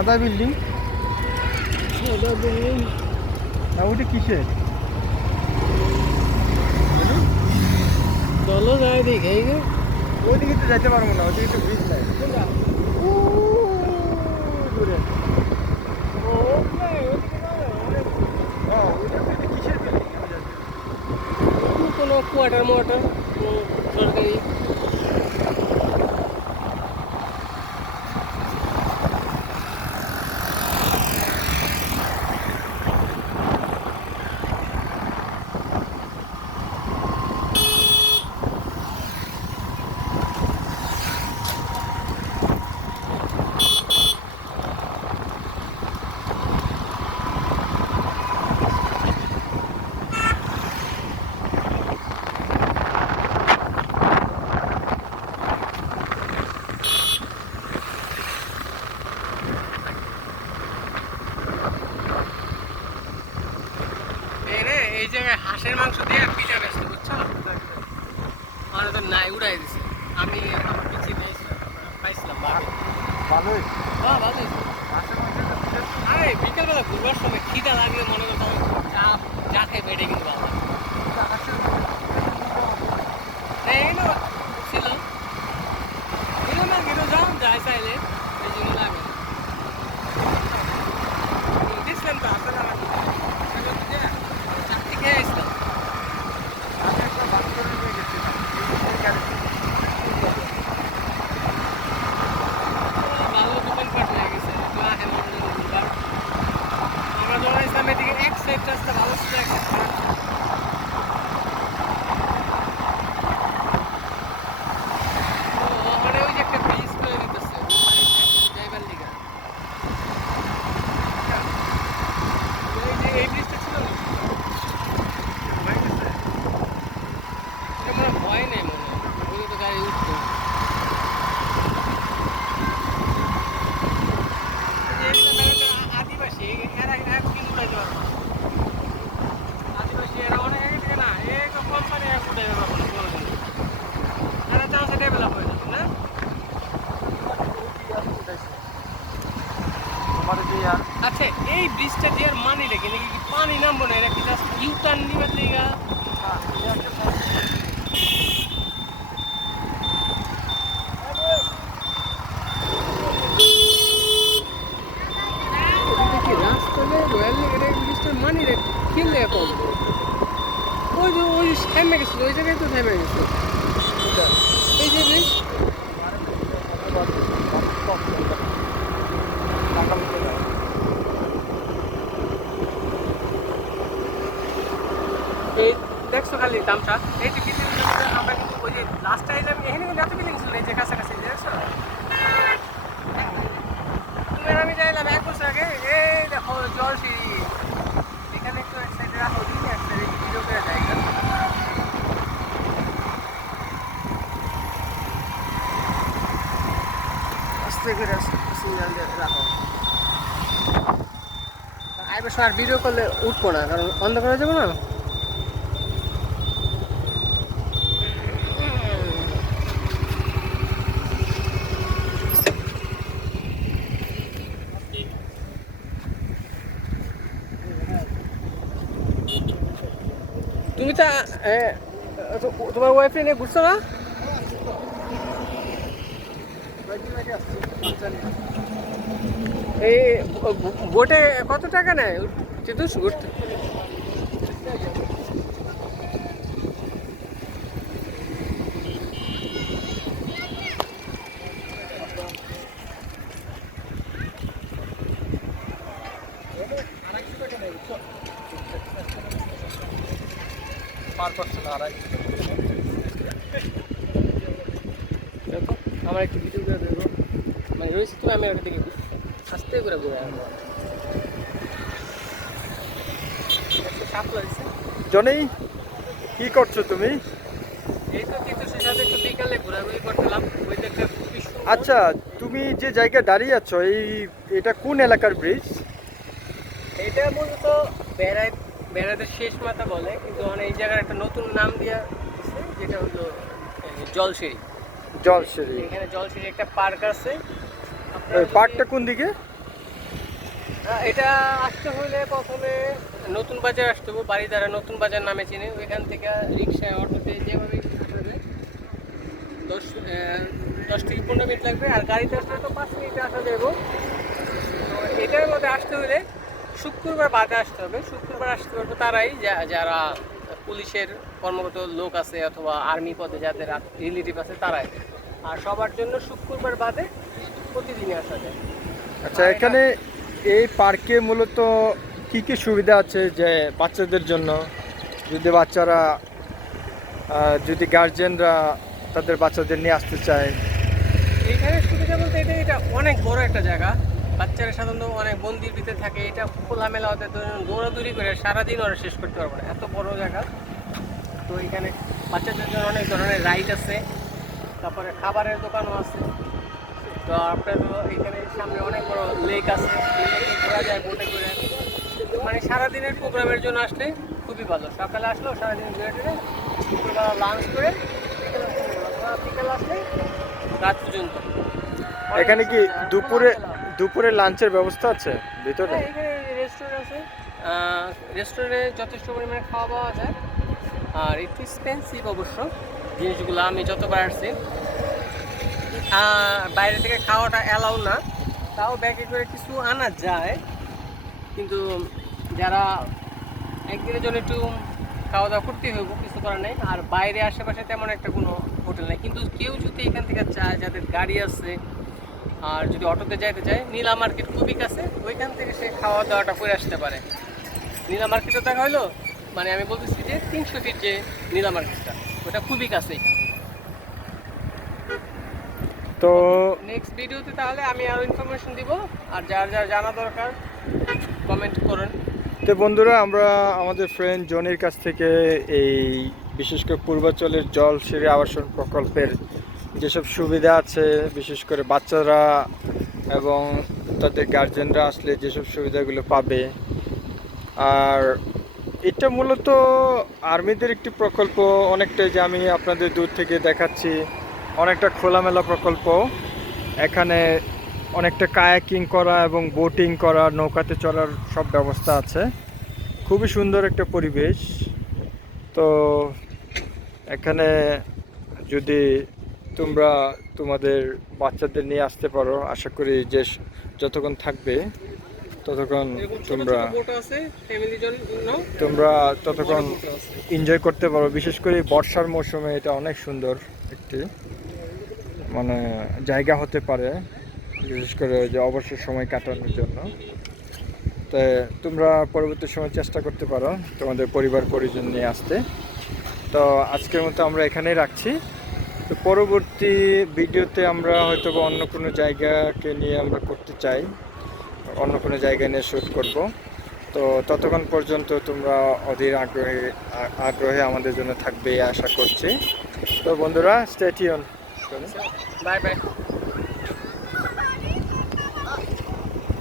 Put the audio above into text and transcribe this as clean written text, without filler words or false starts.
সাদা বিল্ডিং, না ওইটা কিসের? চলো যাই দেখে ওইদিকে তো যাইতে পারবো না, ওইদিকে তো ব্রিজ নাই দূরে। হ্যাঁ ওইটা তো একটা কিসের বিল্ডিং? কোনো কোয়ার্টার মোয়ার্টার কোনো সরকারি। এই জায়গায় হাঁসের মাংস দিয়ে পিঠা বেচতে, বুঝছো? আমাদের তো নাই, উড়াই দিছে। আমি আমার পিছিয়ে পাইছিলাম ভালোই। হ্যাঁ ভালোই। আরে বিকেলবেলা ঘুরবার সময় খিদা লাগলে মনে করতাম চা চা খেয়ে বেড়ে কিন্তু ভালো লাগে। এইগুলো ছিল এগুলো না কিন্তু যাও যায় চাইলে এই জন্য লাগে দেখছিলাম তো আসলে আমার চাকরি খেয়ে আসলাম। আমি একটা বাচ্চাদের নিয়ে গেছিলাম এই গাড়িতে। ভালো দোকানপাট হয়ে গেছে আমরা যখন ইসলাম এদিকে এক সাইড রাস্তা ভালো ছিল, এক সাইড খারাপ ছিল। ওখানে ওই যে একটা ব্রিজ করে দিতেছে যাইবার লিগা, এই যে এই ব্রিজটা ছিল না এটা মনে ভয় নেই, মনে হয় ওই তো গাড়ি উঠতো। আদিবাসী এরা কিন্তু উঠাইতে পারবো না। আদিবাসী এরা অনেক আগে থেকে না এই কোম্পানি উঠাইতে পারবো না কোনোদিন। এরা চান্সে ডেভেলপ হয়ে যাবে না। আচ্ছা এই ব্রিজটা দেওয়ার মানে রেখে নাকি পানি নামবো না, এরা কি জাস্ট ইউটার্ন নিবার লেগা? মানে রে খেললে এখন ওই থেমে গেছিল, ওই জায়গায় তো থেমে গেছিল এই যে ব্রিজ। এই দেখছো খালি দামটা এই যে বিল্ডিং আমরা কিন্তু ওই যে লাস্ট টাইম এখানে কিন্তু এত বিল্ডিং ছিল এই যে কাছাকাছি দেখছো তুমি আমি যাইলাম 1 বছর আগে। এই দেখো জল সিঁড়ি এখানে একটু এক সাইডে রাখো, দিন এক সাইডে ভিডিও করে যায় আস্তে করে সিগন্যাল দিয়ে রাখো। আইবার সময় আর ভিডিও করলে উঠবো না, কারণ অন্ধকার হয়ে যাবো না। তুমি তা তোমার ওয়াইফ নিয়ে ঘুরছো না? এই বোটে কত টাকা নেয় চিতুস ঘুরতে? দেখো আমার একটু ভিডিও করে দেবো, মানে রয়েছে তুমি আমি ওটা দেখে আস্তে করে ঘুরে আসবো। সাপ লাগছে জনি, কি করছো তুমি? এই তো চিত্তসের সাথে একটু বিকালে ঘোরাঘুরি করতেলাম, ওই দেখতে খুবই সুন্দর। আচ্ছা, তুমি যে জায়গায় দাঁড়িয়ে আছো এটা কোন এলাকার ব্রিজ? এটা মূলত বেড়াদের শেষ মাথা বলে, কিন্তু মানে এই জায়গার একটা নতুন নাম দেওয়া হচ্ছে যেটা হলো জলসিঁড়ি। জলসিঁড়ি। এখানে জলসিঁড়ি একটা পার্ক আছে। পার্কটা কোন দিকে? এটা আসতে হলে প্রথমে নতুন বাজার আসতে হবে, বাড়িধারা নতুন বাজার নামে চিনি। ওইখান থেকে রিক্সা অটোতে যেভাবে আসা যায় 10 থেকে 15 মিনিট লাগবে। আর গাড়িতে আসলে তো 5 মিনিটে আসা যাবে। তো এটার মধ্যে আসতে হলে শুক্রবার বাদে আসতে হবে। শুক্রবার আসতে পারবে তারাই যারা পুলিশের কর্মরত লোক আছে অথবা আর্মি পদে যাদের রিলেটিভ আছে তারাই। আর সবার জন্য শুক্রবার বাদে প্রতিদিনই আসা যায়। আচ্ছা, এখানে এই পার্কে মূলত কি কি সুবিধা আছে যে বাচ্চাদের জন্য, যদি বাচ্চারা যদি গার্জেনরা তাদের বাচ্চাদের নিয়ে আসতে চায়? এইখানে সুবিধা বলতে এটা অনেক বড় একটা জায়গা। বাচ্চারা সাধারণত অনেক বন্দির ভিতরে থাকে। এটা খোলামেলা ওদের দৌড়াদৌড়ি করে সারাদিন ওরা শেষ করতে পারবে না, এত বড় জায়গা। তো এখানে বাচ্চাদের জন্য অনেক ধরনের রাইড আছে, তারপরে খাবারের দোকানও আছে। তো আপনার এখানে সামনে অনেক বড় লেক আছে, লেকে ঘোরা যায় বোটে করে। মানে সারাদিনের প্রোগ্রামের জন্য আসলে খুবই ভালো। সকালে আসলেও সারাদিন ঘুরে টুরে দুপুরবেলা লাঞ্চ করে বিকেলে আসলে রাত পর্যন্ত। এখানে কি দুপুরে লাঞ্চের ব্যবস্থা আছে ভিতরে? হ্যাঁ, এখানে রেস্টুরেন্ট আছে। রেস্টুরেন্টে যথেষ্ট পরিমাণে খাওয়া পাওয়া যায়। আর একটু এক্সপেন্সিভ অবশ্য জিনিসগুলো, আমি যতবার আসছি। বাইরে থেকে খাওয়াটা অ্যালাউ না, তাও ব্যাগে করে কিছু আনা যায়। কিন্তু যারা একদিনের জন্য একটু খাওয়া দাওয়া করতেই হইব, কিছু করার নেই। আর বাইরে আশেপাশে তেমন একটা কোনো হোটেল নেই। কিন্তু কেউ যদি এখান থেকে চায়, যাদের গাড়ি আছে আর যদি অটোতে যাইতে চায়, নীলা মার্কেট খুবই কাছে, ওইখান থেকে সে খাওয়া দাওয়াটা করে আসতে পারে। নীলা মার্কেটও দেখা হলো, মানে আমি বলতেছি যে 300 ফিট যে নীলা মার্কেটটা, ওটা খুবই কাছে। তো নেক্সট ভিডিওতে তাহলে আমি আরও ইনফরমেশন দিব। আর যার যার জানা দরকার কমেন্ট করেন। তো বন্ধুরা, আমরা আমাদের ফ্রেন্ড জনির কাছ থেকে এই বিশেষ করে পূর্বাঞ্চলের জলসিঁড়ি আবাসন প্রকল্পের যেসব সুবিধা আছে, বিশেষ করে বাচ্চারা এবং তাদের গার্জেনরা আসলে যেসব সুবিধাগুলো পাবে, আর এটা মূলত আর্মিদের একটি প্রকল্প অনেকটাই, যে আমি আপনাদের দূর থেকে দেখাচ্ছি, অনেকটা খোলামেলা প্রকল্প। এখানে অনেকটা কায়াকিং করা এবং বোটিং করা, নৌকাতে চলার সব ব্যবস্থা আছে। খুবই সুন্দর একটা পরিবেশ। তো এখানে যদি তোমরা তোমাদের বাচ্চাদের নিয়ে আসতে পারো, আশা করি যে যতক্ষণ থাকবে ততক্ষণ তোমরা ততক্ষণ এনজয় করতে পারো। বিশেষ করে বর্ষার মৌসুমে এটা অনেক সুন্দর একটি মানে জায়গা হতে পারে, বিশেষ করে যে অবসর সময় কাটানোর জন্য। তো তোমরা পরবর্তী সময় চেষ্টা করতে পারো তোমাদের পরিবার পরিজন নিয়ে আসতে। তো আজকের মতো আমরা এখানেই রাখছি। তো পরবর্তী ভিডিওতে আমরা হয়তো অন্য কোনো জায়গাকে নিয়ে আমরা করতে চাই, অন্য কোনো জায়গায় নিয়ে শ্যুট করব। তো ততক্ষণ পর্যন্ত তোমরা অধীর আগ্রহে আমাদের জন্য থাকবে আশা করছি। তো বন্ধুরা, স্টে টিউন। Bye bye.